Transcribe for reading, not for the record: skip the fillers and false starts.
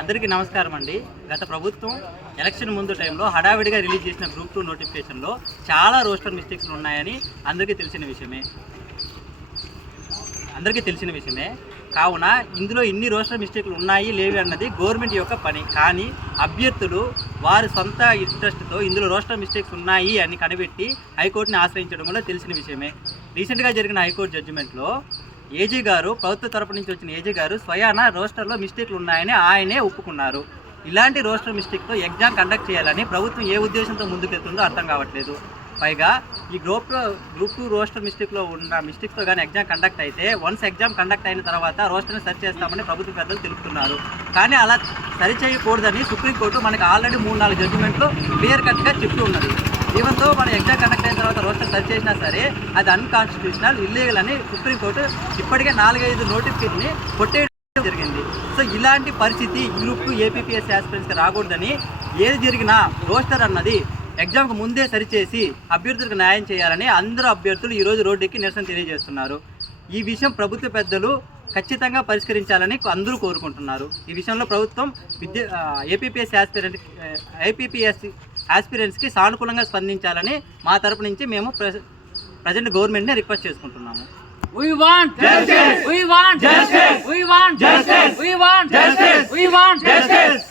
అందరికీ నమస్కారం అండి. గత ప్రభుత్వం ఎలక్షన్ ముందు టైంలో హడావిడిగా రిలీజ్ చేసిన గ్రూప్ 2 నోటిఫికేషన్లో చాలా రోస్టర్ మిస్టేక్స్ ఉన్నాయని అందరికీ తెలిసిన విషయమే. కావున ఇందులో ఇన్ని రోస్టర్ మిస్టేక్లు ఉన్నాయి లేవి అన్నది గవర్నమెంట్ యొక్క పని. కానీ అభ్యర్థులు వారి సొంత ఇంట్రెస్ట్తో ఇందులో రోస్టర్ మిస్టేక్స్ ఉన్నాయి అని కనిపెట్టి హైకోర్టుని ఆశ్రయించడం కూడా తెలిసిన విషయమే. రీసెంట్గా జరిగిన హైకోర్టు జడ్జిమెంట్లో ఏజీ గారు, ప్రభుత్వ తరపు నుంచి వచ్చిన ఏజీ గారు స్వయాన రోస్టర్లో మిస్టేక్లు ఉన్నాయని ఆయనే ఒప్పుకున్నారు. ఇలాంటి రోస్టర్ మిస్టేక్తో ఎగ్జామ్ కండక్ట్ చేయాలని ప్రభుత్వం ఏ ఉద్దేశంతో ముందుకెళ్తుందో అర్థం కావట్లేదు. పైగా ఈ గ్రూప్ 2 రోస్టర్ మిస్టేక్లో ఉన్న మిస్టేక్తో కానీ ఎగ్జామ్ కండక్ట్ అయితే వన్స్ ఎగ్జామ్ కండక్ట్ అయిన తర్వాత రోస్టర్ని సరి చేస్తామని ప్రభుత్వ పెద్దలు తెలుపుతున్నారు. కానీ అలా సరి చేయకూడదని సుప్రీంకోర్టు మనకి ఆల్రెడీ 3-4 జడ్జిమెంట్లు క్లియర్ కట్గా చెప్తూ ఉన్నది. ఈవెన్తో మన ఎగ్జామ్ కండక్ట్ అయిన తర్వాత రోస్టర్ సరి చేసినా సరే అది అన్కాన్స్టిట్యూషనల్, ఇల్లీగల్ అని సుప్రీంకోర్టు ఇప్పటికే 4-5 నోటిఫికేషన్ని కొట్టేయడం జరిగింది. సో ఇలాంటి పరిస్థితి గ్రూప్ 2 ఏపీపీఎస్సీ ఆస్పిరెంట్స్కి రాకూడదని ఏది జరిగినా రోస్టర్ అన్నది ఎగ్జామ్కు ముందే సరిచేసి అభ్యర్థులకు న్యాయం చేయాలని అందరూ అభ్యర్థులు ఈరోజు రోడ్డెక్కి నిరసన తెలియజేస్తున్నారు. ఈ విషయం ప్రభుత్వ పెద్దలు ఖచ్చితంగా పరిష్కరించాలని అందరూ కోరుకుంటున్నారు. ఈ విషయంలో ప్రభుత్వం ఏపీపీఎస్సీ ఆస్పిరెంట్స్కి సానుకూలంగా స్పందించాలని మా తరపు నుంచి మేము ప్రజెంట్ గవర్నమెంట్ని రిక్వెస్ట్ చేసుకుంటున్నాము. We want justice. We want justice. We want justice. We want justice. We want justice.